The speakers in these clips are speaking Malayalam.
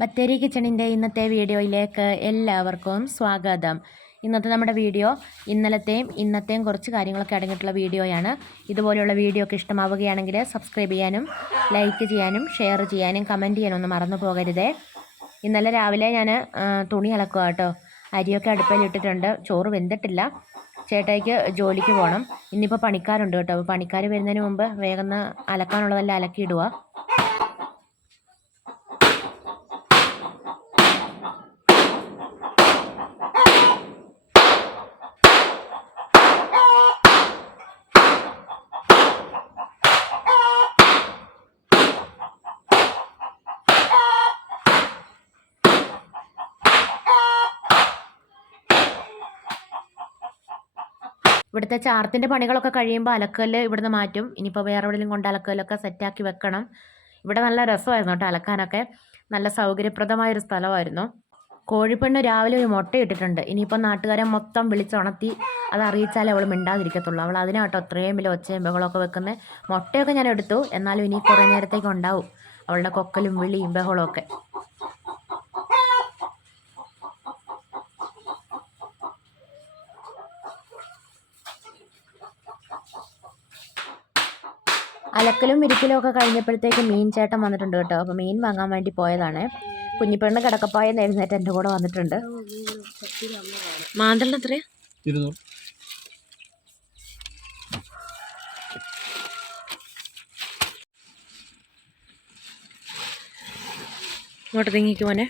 ബത്തേരി കിച്ചണിന്റെ ഇന്നത്തെ വീഡിയോയിലേക്ക് എല്ലാവർക്കും സ്വാഗതം. ഇന്നത്തെ നമ്മുടെ വീഡിയോ ഇന്നലത്തെയും ഇന്നത്തെയും കുറച്ച് കാര്യങ്ങളൊക്കെ അടങ്ങിയിട്ടുള്ള വീഡിയോയാണ്. ഇതുപോലെയുള്ള വീഡിയോ ഒക്കെ ഇഷ്ടമാവുകയാണെങ്കിൽ സബ്സ്ക്രൈബ് ചെയ്യാനും ലൈക്ക് ചെയ്യാനും ഷെയർ ചെയ്യാനും കമന്റ് ചെയ്യാനും ഒന്നും മറന്നു പോകരുതേ. ഇന്നലെ രാവിലെ ഞാൻ തുണി അലക്കുക കേട്ടോ. അരിയൊക്കെ അടുപ്പിൽ ഇട്ടിട്ടുണ്ട്. ചോറ് വെന്തിട്ടില്ല. ചേട്ടായിക്ക് ജോലിക്ക് പോകണം ഇന്നിപ്പോൾ പണിക്കാരുണ്ട് കേട്ടോ. അപ്പോൾ പണിക്കാർ വരുന്നതിന് മുമ്പ് വേഗം അലക്കാനുള്ളതെല്ലാം അലക്കിയിടുക ഇവിടുത്തെ ചാർത്തിന്റെ പണികളൊക്കെ കഴിയുമ്പോൾ അലക്കൽ ഇവിടുന്ന് മാറ്റും. ഇനിയിപ്പോൾ വേറെ എവിടെയെങ്കിലും കൊണ്ട് അലക്കലൊക്കെ സെറ്റാക്കി വെക്കണം. ഇവിടെ നല്ല രസമായിരുന്നു കേട്ടോ അലക്കാനൊക്കെ. നല്ല സൗകര്യപ്രദമായൊരു സ്ഥലമായിരുന്നു. കോഴിപ്പെണ്ണ് രാവിലെ ഒരു മുട്ട ഇട്ടിട്ടുണ്ട്. ഇനിയിപ്പോൾ നാട്ടുകാരെ മൊത്തം വിളിച്ചുണർത്തി അത് അറിയിച്ചാലേ അവൾ മിണ്ടാതിരിക്കത്തുള്ളൂ. അവൾ അതിനാട്ടോ അത്രയും വലിയ ഒച്ചയും ബഹളമൊക്കെ വെക്കുന്നത് മുട്ടയൊക്കെ ഞാൻ എടുത്തു. എന്നാലും ഇനി കുറേ നേരത്തേക്ക് ഉണ്ടാവും. അവളുടെ കൊക്കലും വിളിയും ബഹളവും ഒക്കെ അലക്കലും വിരിക്കലും ഒക്കെ കഴിഞ്ഞപ്പോഴത്തേക്ക് മീൻ ചേട്ടൻ വന്നിട്ടുണ്ട് കേട്ടോ. അപ്പോൾ മീൻ വാങ്ങാൻ വേണ്ടി പോയതാണ്. കുഞ്ഞിപ്പെണ്ണ് കിടക്കപ്പായ എഴുന്നേറ്റ് എന്റെ കൂടെ വന്നിട്ടുണ്ട്. മാന്തളിന് എത്രയാ? ഇരുന്നൂറ്. ഇങ്ങോട്ട് തിങ്ങിക്ക് മോനെ.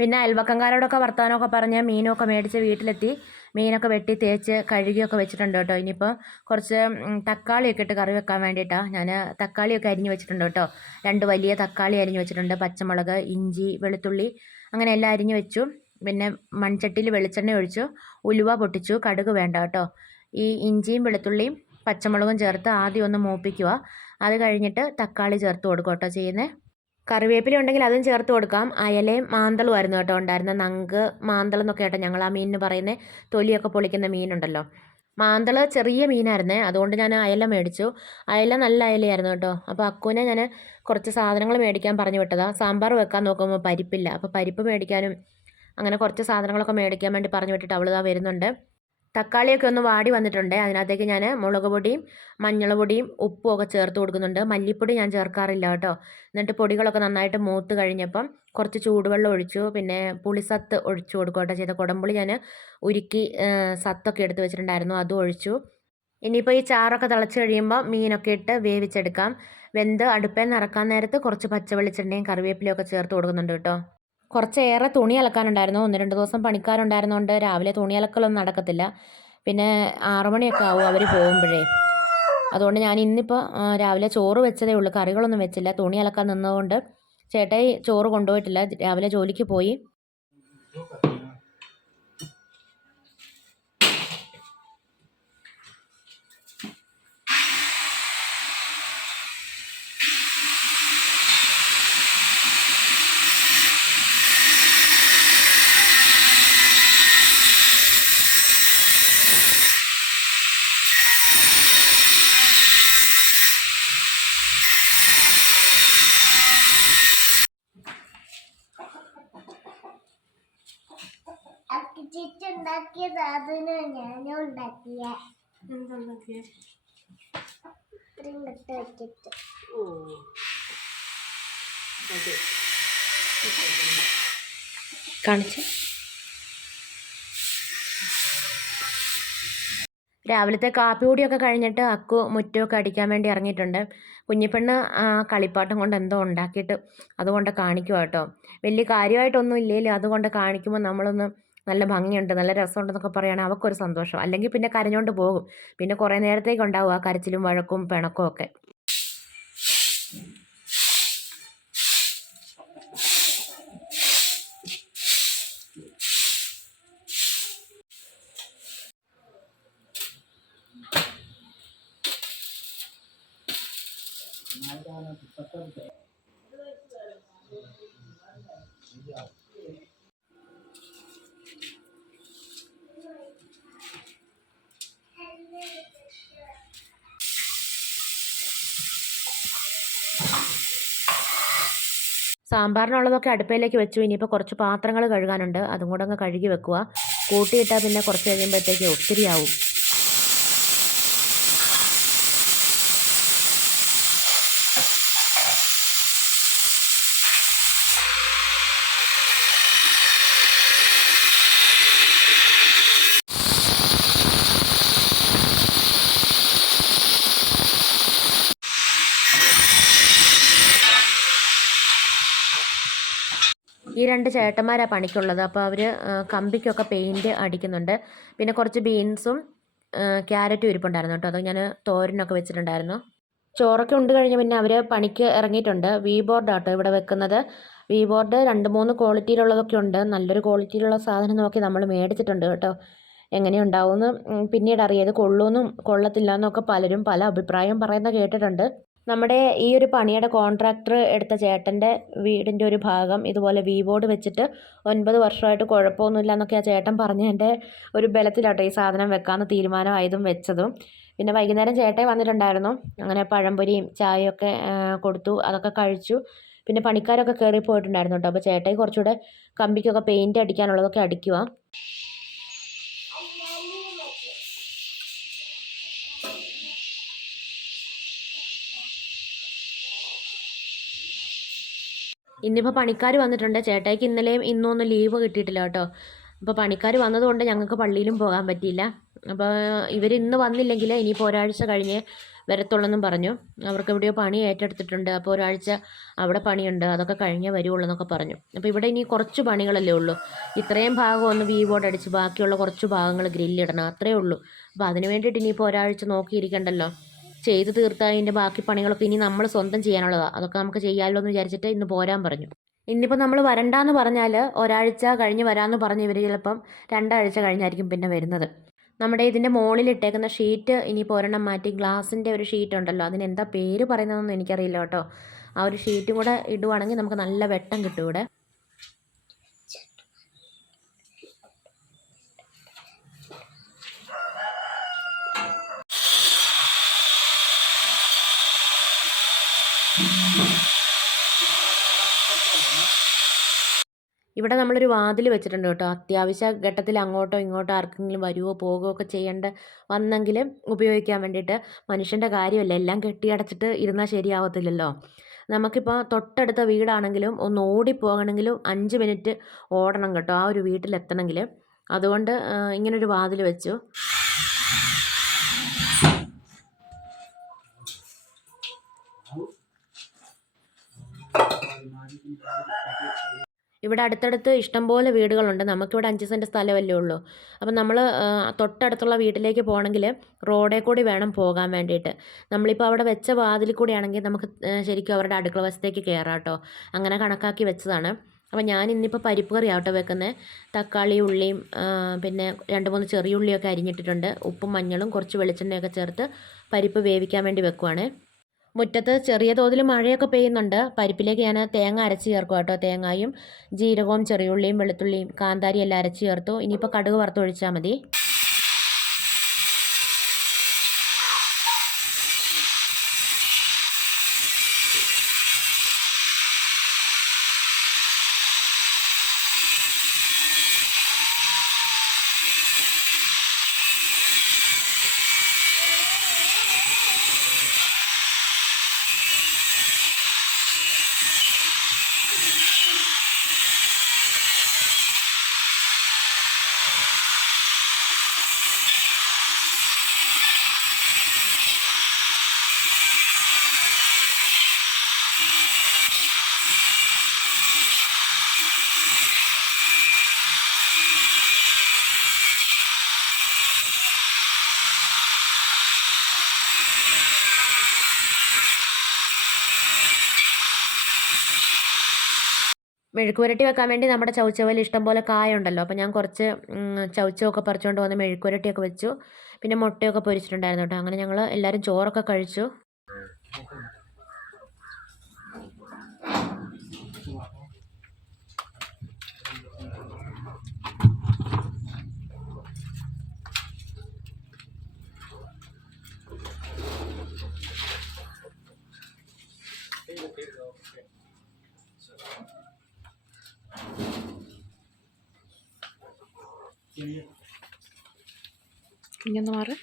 പിന്നെ അയൽവക്കംകാരോടൊക്കെ വർത്താനമൊക്കെ പറഞ്ഞ് മീനൊക്കെ മേടിച്ച് വീട്ടിലെത്തി. മീനൊക്കെ വെട്ടി തേച്ച് കഴുകിയൊക്കെ വെച്ചിട്ടുണ്ട് കേട്ടോ. ഇനിയിപ്പോൾ കുറച്ച് തക്കാളിയൊക്കെ ഇട്ട് കറി വെക്കാൻ വേണ്ടിയിട്ടാണ് ഞാൻ തക്കാളിയൊക്കെ അരിഞ്ഞ് വെച്ചിട്ടുണ്ട് കേട്ടോ. രണ്ട് വലിയ തക്കാളി അരിഞ്ഞ് വെച്ചിട്ടുണ്ട്. പച്ചമുളക് ഇഞ്ചി വെളുത്തുള്ളി അങ്ങനെ എല്ലാം അരിഞ്ഞ് വെച്ചു. പിന്നെ മൺചട്ടിയിൽ വെളിച്ചെണ്ണ ഒഴിച്ചു. ഉലുവ പൊട്ടിച്ചു. കടുക് വേണ്ട കേട്ടോ. ഈ ഇഞ്ചിയും വെളുത്തുള്ളിയും പച്ചമുളകും ചേർത്ത് ആദ്യം ഒന്ന് മൂപ്പിക്കുക. അത് കഴിഞ്ഞിട്ട് തക്കാളി ചേർത്ത് കൊടുക്കുക കേട്ടോ ചെയ്യുന്നത് കറിവേപ്പില ഉണ്ടെങ്കിൽ അതും ചേർത്ത് കൊടുക്കാം. അയലയും മാന്തളും ആയിരുന്നു കേട്ടോ ഉണ്ടായിരുന്ന നങ്ക് മാന്തൾ എന്നൊക്കെ കേട്ടോ ഞങ്ങൾ ആ മീനിന് പറയുന്നത് തൊലിയൊക്കെ പൊളിക്കുന്ന മീനുണ്ടല്ലോ. മാന്തൾ ചെറിയ മീനായിരുന്നു. അതുകൊണ്ട് ഞാൻ അയല മേടിച്ചു. അയല നല്ല അയലയായിരുന്നു കേട്ടോ. അപ്പോൾ അക്കുവിനെ ഞാൻ കുറച്ച് സാധനങ്ങൾ മേടിക്കാൻ പറഞ്ഞു വിട്ടതാണ് സാമ്പാർ വെക്കാൻ നോക്കുമ്പോൾ പരിപ്പില്ല. അപ്പോൾ പരിപ്പ് മേടിക്കാനും അങ്ങനെ കുറച്ച് സാധനങ്ങളൊക്കെ മേടിക്കാൻ വേണ്ടി പറഞ്ഞു വിട്ടിട്ട് അവൾ ഇതാ വരുന്നുണ്ട്. തക്കാളിയൊക്കെ ഒന്ന് വാടി വന്നിട്ടുണ്ട്. അതിനകത്തേക്ക് ഞാൻ മുളക് പൊടിയും മഞ്ഞൾ പൊടിയും ഉപ്പും ഒക്കെ ചേർത്ത് കൊടുക്കുന്നുണ്ട്. മല്ലിപ്പൊടി ഞാൻ ചേർക്കാറില്ല കേട്ടോ. എന്നിട്ട് പൊടികളൊക്കെ നന്നായിട്ട് മൂത്ത് കഴിഞ്ഞപ്പം കുറച്ച് ചൂടുവെള്ളം ഒഴിച്ചു പിന്നെ പുളിസത്ത് ഒഴിച്ചു കൊടുക്കുക ചെയ്ത കുടമ്പുളി ഞാൻ ഉരുക്കി സത്തൊക്കെ എടുത്ത് വെച്ചിട്ടുണ്ടായിരുന്നു. അതും ഒഴിച്ചു. ഇനിയിപ്പോൾ ഈ ചാറൊക്കെ തിളച്ച് കഴിയുമ്പോൾ മീനൊക്കെ ഇട്ട് വേവിച്ചെടുക്കാം. വെന്ത് അടുപ്പേൽ നിറക്കാൻ നേരത്ത് കുറച്ച് പച്ചവെളിച്ചെണ്ണയും കറിവേപ്പിലയും ഒക്കെ ചേർത്ത് കൊടുക്കുന്നുണ്ട് കേട്ടോ. കുറച്ചേറെ തുണി അലക്കാനുണ്ടായിരുന്നു. ഒന്ന് രണ്ട് ദിവസം പണിക്കാരുണ്ടായിരുന്നുകൊണ്ട് രാവിലെ തുണി അലക്കലൊന്നും നടക്കത്തില്ല. പിന്നെ ആറ് മണിയൊക്കെ ആവും അവർ പോകുമ്പോഴേ. അതുകൊണ്ട് ഞാൻ ഇന്നിപ്പോൾ രാവിലെ ചോറ് വെച്ചതേ ഉള്ളൂ. കറികളൊന്നും വെച്ചില്ല. തുണി അലക്കാൻ നിന്നതുകൊണ്ട് ചേട്ടായി ചോറ് കൊണ്ടുപോയിട്ടില്ല. രാവിലെ ജോലിക്ക് പോയി. ഉണ്ടാക്കിയ സാധനം ഞാനും ഉണ്ടാക്കിയ. വെച്ചിട്ട്. കാണിച്ച്. രാവിലത്തെ കാപ്പി കൂടിയൊക്കെ കഴിഞ്ഞിട്ട് അക്കു മുറ്റമൊക്കെ അടിക്കാൻ വേണ്ടി ഇറങ്ങിയിട്ടുണ്ട്. കുഞ്ഞിപ്പെണ്ണ് ആ കളിപ്പാട്ടം കൊണ്ട് എന്തോ ഉണ്ടാക്കിയിട്ട് അതുകൊണ്ട് കാണിക്കുക കേട്ടോ. വലിയ കാര്യമായിട്ടൊന്നും ഇല്ലേലും അതുകൊണ്ട് കാണിക്കുമ്പോൾ നമ്മളൊന്ന് നല്ല ഭംഗിയുണ്ട് നല്ല രസമുണ്ടെന്നൊക്കെ പറയുകയാണെങ്കിൽ അവർക്കൊരു സന്തോഷം അല്ലെങ്കിൽ പിന്നെ കരഞ്ഞുകൊണ്ട് പോകും പിന്നെ കുറേ നേരത്തേക്ക് ഉണ്ടാവും ആ കരച്ചിലും വഴക്കും പിണക്കും ഒക്കെ Yeah. സാമ്പാറിനുള്ളതൊക്കെ അടുപ്പയിലേക്ക് വെച്ചു. ഇനിയിപ്പോൾ കുറച്ച് പാത്രങ്ങൾ കഴുകാനുണ്ട്. അതും കൂടെ അങ്ങ് കഴുകി വെക്കുക. കൂട്ടിയിട്ടാൽ പിന്നെ കുറച്ച് കഴിയുമ്പോഴത്തേക്ക് ഒത്തിരി രണ്ട് ചേട്ടന്മാരാണ് പണിക്കുള്ളത്. അപ്പോൾ അവർ കമ്പിക്കൊക്കെ പെയിന്റ് അടിക്കുന്നുണ്ട്. പിന്നെ കുറച്ച് ബീൻസും ക്യാരറ്റും ഇരിപ്പുണ്ടായിരുന്നു കേട്ടോ. അത് ഞാൻ തോരനൊക്കെ വെച്ചിട്ടുണ്ടായിരുന്നു. ചോറൊക്കെ ഉണ്ട് കഴിഞ്ഞ് പിന്നെ അവർ പണിക്ക് ഇറങ്ങിയിട്ടുണ്ട്. വി ബോർഡ് ആട്ടോ ഇവിടെ വെക്കുന്നത്. വി ബോർഡ് രണ്ട് മൂന്ന് ക്വാളിറ്റിയിലുള്ളതൊക്കെ ഉണ്ട്. നല്ലൊരു ക്വാളിറ്റിയിലുള്ള സാധനം നോക്കി നമ്മൾ മേടിച്ചിട്ടുണ്ട് കേട്ടോ. എങ്ങനെയുണ്ടാവുമെന്ന് പിന്നീട് അറിയാം ഇത് കൊള്ളുമെന്നും കൊള്ളത്തില്ല എന്നൊക്കെ പലരും പല അഭിപ്രായം പറയുന്നത് കേട്ടിട്ടുണ്ട്. നമ്മുടെ ഈ ഒരു പണിയുടെ കോൺട്രാക്ടർ എടുത്ത ചേട്ടന്റെ വീടിന്റെ ഒരു ഭാഗം ഇതുപോലെ വി ബോർഡ് വെച്ചിട്ട് ഒൻപത് വർഷമായിട്ട് കുഴപ്പമൊന്നുമില്ല എന്നൊക്കെ ആ ചേട്ടൻ പറഞ്ഞതിന്റെ ഒരു ബലത്തിലാട്ടോ ഈ സാധനം വെക്കാമെന്ന് തീരുമാനമായതും വെച്ചതും. പിന്നെ വൈകുന്നേരം ചേട്ടൻ വന്നിട്ടുണ്ടായിരുന്നു. അങ്ങനെ പഴംപൊരിയും ചായയൊക്കെ കൊടുത്തു അതൊക്കെ കഴിച്ചു. പിന്നെ പണിക്കാരൊക്കെ കയറി പോയിട്ടുണ്ടായിരുന്നു കേട്ടോ. അപ്പോൾ ചേട്ടായി കുറച്ചുകൂടെ കമ്പിക്കൊക്കെ പെയിന്റ് അടിക്കാനുള്ളതൊക്കെ അടിക്കുക ഇന്നിപ്പോൾ പണിക്കാർ വന്നിട്ടുണ്ട്. ചേട്ടായിക്ക് ഇന്നലെയും ഇന്നും ഒന്നും ലീവ് കിട്ടിയിട്ടില്ല കേട്ടോ. അപ്പോൾ പണിക്കാർ വന്നതുകൊണ്ട് ഞങ്ങൾക്ക് പള്ളിയിലും പോകാൻ പറ്റിയില്ല. അപ്പോൾ ഇവർ ഇന്ന് വന്നില്ലെങ്കിൽ ഇനിയിപ്പോൾ ഒരാഴ്ച കഴിഞ്ഞ് വരത്തുള്ളെന്നും പറഞ്ഞു. അവർക്ക് എവിടെയോ പണി ഏറ്റെടുത്തിട്ടുണ്ട്. അപ്പോൾ ഒരാഴ്ച അവിടെ പണിയുണ്ട്. അതൊക്കെ കഴിഞ്ഞേ വരുള്ളൂ എന്നൊക്കെ പറഞ്ഞു. അപ്പോൾ ഇവിടെ ഇനി കുറച്ച് പണികളല്ലേ ഉള്ളൂ. ഇത്രയും ഭാഗം ഒന്ന് വി ബോർഡ് അടിച്ച് ബാക്കിയുള്ള കുറച്ച് ഭാഗങ്ങൾ ഗ്രില്ലിടണം. അത്രയേ ഉള്ളൂ. അപ്പോൾ അതിന് വേണ്ടിയിട്ട് ഇനിയിപ്പോൾ ഒരാഴ്ച നോക്കിയിരിക്കണ്ടല്ലോ. ചെയ്ത് തീർത്ത അതിന്റെ ബാക്കി പണികളൊക്കെ ഇനി നമ്മൾ സ്വന്തം ചെയ്യാനുള്ളതാണ് അതൊക്കെ നമുക്ക് ചെയ്യാമല്ലോ എന്ന് വിചാരിച്ചിട്ട് ഇന്ന് പോരാൻ പറഞ്ഞു. ഇന്നിപ്പോൾ നമ്മൾ വരണ്ടാന്ന് പറഞ്ഞാൽ ഒരാഴ്ച കഴിഞ്ഞ് വരാമെന്ന് പറഞ്ഞ് ഇവർ ചിലപ്പം രണ്ടാഴ്ച കഴിഞ്ഞായിരിക്കും പിന്നെ വരുന്നത്. നമ്മുടെ ഇതിന്റെ മുകളിൽ ഇട്ടേക്കുന്ന ഷീറ്റ് ഇനിയിപ്പോൾ ഒരെണ്ണം മാറ്റി ഗ്ലാസിന്റെ ഒരു ഷീറ്റ് ഉണ്ടല്ലോ അതിന് എന്താ പേര് പറയുന്നതെന്നൊന്നും എനിക്കറിയില്ല കേട്ടോ. ആ ഒരു ഷീറ്റും കൂടെ ഇടുവാണെങ്കിൽ നമുക്ക് നല്ല വെട്ടം കിട്ടും ഇവിടെ. ഇവിടെ നമ്മളൊരു വാതിൽ വെച്ചിട്ടുണ്ട് കേട്ടോ അത്യാവശ്യ ഘട്ടത്തിൽ അങ്ങോട്ടോ ഇങ്ങോട്ടോ ആർക്കെങ്കിലും വരുവോ പോകുകയോ ഒക്കെ ചെയ്യേണ്ട വന്നെങ്കിൽ ഉപയോഗിക്കാൻ വേണ്ടിയിട്ട് മനുഷ്യന്റെ കാര്യമല്ല എല്ലാം കെട്ടിയടച്ചിട്ട് ഇരുന്നാൽ ശരിയാവത്തില്ലല്ലോ നമുക്കിപ്പോൾ തൊട്ടടുത്ത വീടാണെങ്കിലും ഒന്ന് ഓടിപ്പോകണമെങ്കിലും അഞ്ച് മിനിറ്റ് ഓടണം കേട്ടോ ആ ഒരു വീട്ടിലെത്തണമെങ്കിൽ അതുകൊണ്ട് ഇങ്ങനൊരു വാതിൽ വെച്ചു ഇവിടെ അടുത്തടുത്ത് ഇഷ്ടംപോലെ വീടുകളുണ്ട്. നമുക്കിവിടെ അഞ്ച് സെന്റ് സ്ഥലമല്ലേ ഉള്ളൂ. അപ്പം നമ്മൾ തൊട്ടടുത്തുള്ള വീട്ടിലേക്ക് പോകണമെങ്കിൽ റോഡിൽ കൂടി വേണം പോകാൻ വേണ്ടിയിട്ട്. നമ്മളിപ്പോൾ അവിടെ വെച്ച വാതിൽ കൂടിയാണെങ്കിൽ നമുക്ക് ശരിക്കും അവരുടെ അടുക്കള വശത്തേക്ക് കയറാം കേട്ടോ. അങ്ങനെ കണക്കാക്കി വെച്ചതാണ്. അപ്പോൾ ഞാൻ ഇന്നിപ്പോൾ പരിപ്പ് കറി ആട്ടോ വെക്കുന്നത് തക്കാളി ഉള്ളിയും പിന്നെ രണ്ട് മൂന്ന് ചെറിയ ഉള്ളിയൊക്കെ അരിഞ്ഞിട്ടിട്ടുണ്ട്. ഉപ്പും മഞ്ഞളും കുറച്ച് വെളിച്ചെണ്ണയൊക്കെ ചേർത്ത് പരിപ്പ് വേവിക്കാൻ വേണ്ടി വെക്കുവാണ്. മുറ്റത്ത് ചെറിയ തോതിൽ മഴയൊക്കെ പെയ്യുന്നുണ്ട്. പരിപ്പിലേക്ക് ഞാൻ തേങ്ങ അരച്ച് ചേർക്കും കേട്ടോ. തേങ്ങയും ജീരകവും ചെറിയുള്ളിയും വെളുത്തുള്ളിയും കാന്താരി എല്ലാം അരച്ച് ചേർത്തു. ഇനിയിപ്പോൾ കടുക് വറുത്തൊഴിച്ചാൽ മതി. മെഴുക്ക് പുരട്ടി വെക്കാൻ വേണ്ടി നമ്മുടെ ചവച്ചവയിൽ ഇഷ്ടംപോലെ കായ ഉണ്ടല്ലോ അപ്പോൾ ഞാൻ കുറച്ച് ചവച്ചവൊക്കെ പറിച്ചുകൊണ്ട് വന്ന് മെഴുക്ക് പുരട്ടിയൊക്കെ വെച്ചു. പിന്നെ മുട്ടയൊക്കെ പൊരിച്ചിട്ടുണ്ടായിരുന്നു കേട്ടോ. അങ്ങനെ ഞങ്ങൾ എല്ലാവരും ചോറൊക്കെ കഴിച്ചു. ഇങ്ങനെ മാറ്.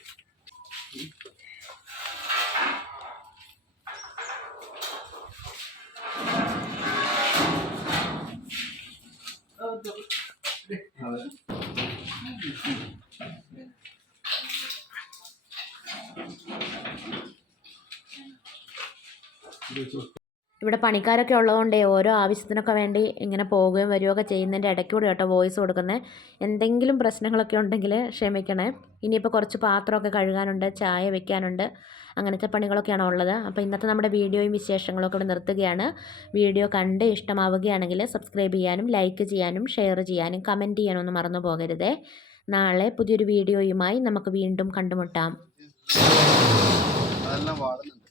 ഇവിടെ പണിക്കാരൊക്കെ ഉള്ളതുകൊണ്ടേ ഓരോ ആവശ്യത്തിനൊക്കെ വേണ്ടി ഇങ്ങനെ പോവുകയും വരികയൊക്കെ ചെയ്യുന്നതിന്റെ ഇടയ്ക്കൂടെ കേട്ടോ വോയിസ് കൊടുക്കുന്നത് എന്തെങ്കിലും പ്രശ്നങ്ങളൊക്കെ ഉണ്ടെങ്കിൽ ക്ഷമിക്കണേ. ഇനിയിപ്പോൾ കുറച്ച് പാത്രമൊക്കെ കഴുകാനുണ്ട് ചായ വെക്കാനുണ്ട് അങ്ങനത്തെ പണികളൊക്കെയാണ് ഉള്ളത്. അപ്പോൾ ഇന്നത്തെ നമ്മുടെ വീഡിയോയും വിശേഷങ്ങളൊക്കെ ഇവിടെ നിർത്തുകയാണ്. വീഡിയോ കണ്ട് ഇഷ്ടമാവുകയാണെങ്കിൽ സബ്സ്ക്രൈബ് ചെയ്യാനും ലൈക്ക് ചെയ്യാനും ഷെയർ ചെയ്യാനും കമന്റ് ചെയ്യാനും ഒന്നും മറന്നു പോകരുതേ. നാളെ പുതിയൊരു വീഡിയോയുമായി നമുക്ക് വീണ്ടും കണ്ടുമുട്ടാം. അതെല്ലാം വാടുന്നുണ്ട്.